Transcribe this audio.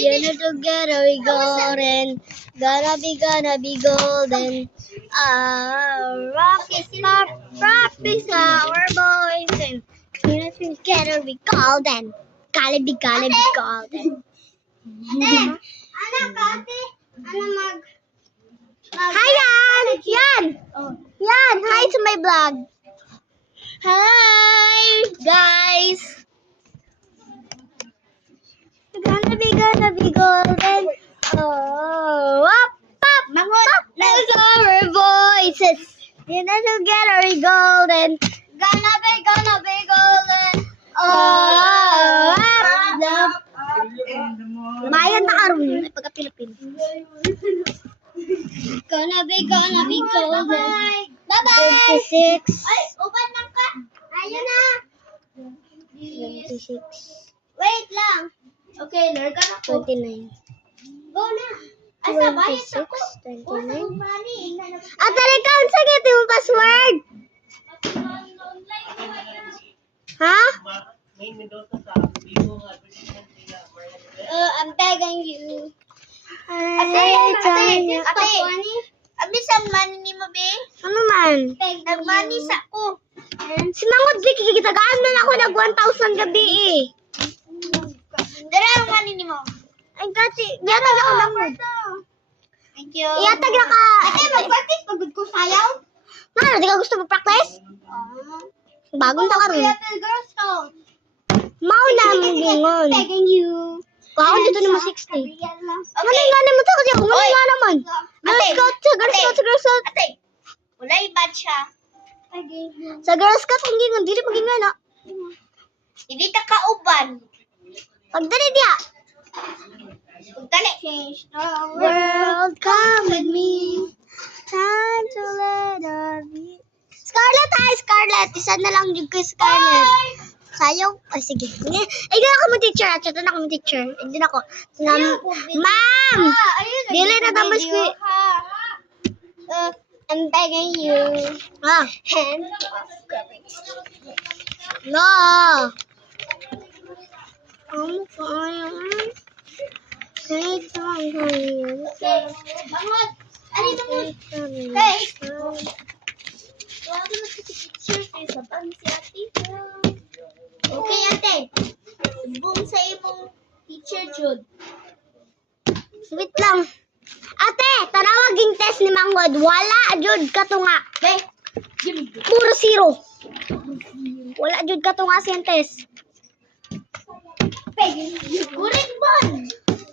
Gonna together we golden. Gonna be golden. Rock is our boys. And gonna together we golden. Gotta be golden. Hi, Yan! Yan! Hi to my vlog. Hi, guys! Gonna be golden. Oh, up! Those are our voices. Gonna together we golden. Gonna be golden. Oh, up! Mayan na karon pagka-Pilipino. Gonna be golden. Bye-bye. 26. Ay, uban lang ka. Ayun na. 26. Wait lang. Okay, learn ka na po. 29. Go na. Ay, sabayan sa ko. 29. At count sa gito yung password. Ha? I'm begging you. Ate. Abisan man ni mo, be? Ano man? Nagmani sa ko. Si Mangod, kikitagaan man ako nag 1,000 gabi eh. Dara ang mani ni mo. Ay, kasi, yatag ako Mangod. Thank you. Yatag na ka. Ate, mag-practice pagod ko sayaw. Ano, di ka gusto mag-practice? Bagong ta karon. Girl Scout. Mao na ang gingon. Begging you. Ako dito naman 60. Ano nga naman sa kasi ako nga naman. Girl Scout, Girl Scout. Ate, walay bad siya. Sa Girl Scout, ang gingon, dili magingana. Hindi ta kauban. Pagdali diya. Dali. Change the World, come with me. Time to let her be. Scarlett, hi Scarlett. Isa na lang yung kay Scarlett. Sayaw. Ay, sige. Ay, gano'n ako mo teacher. At siya ako mo teacher. Ay, din ako. Ma'am! Dili na tapos ko. I'm begging you. Ah. Hand No. Ano pa ayaw? Hey, Bangot. Ano ito mo? Hey. Wala mo si teacher. Kaya saban si ate. Okay, ate. Sumbong sa imong teacher, Jude. Wait lang. Ate, tanawaging test ni Mangod. Wala, Jud, katunga. Okay. Puro zero. Wala, Jud, katunga siyang test. Correct, bon.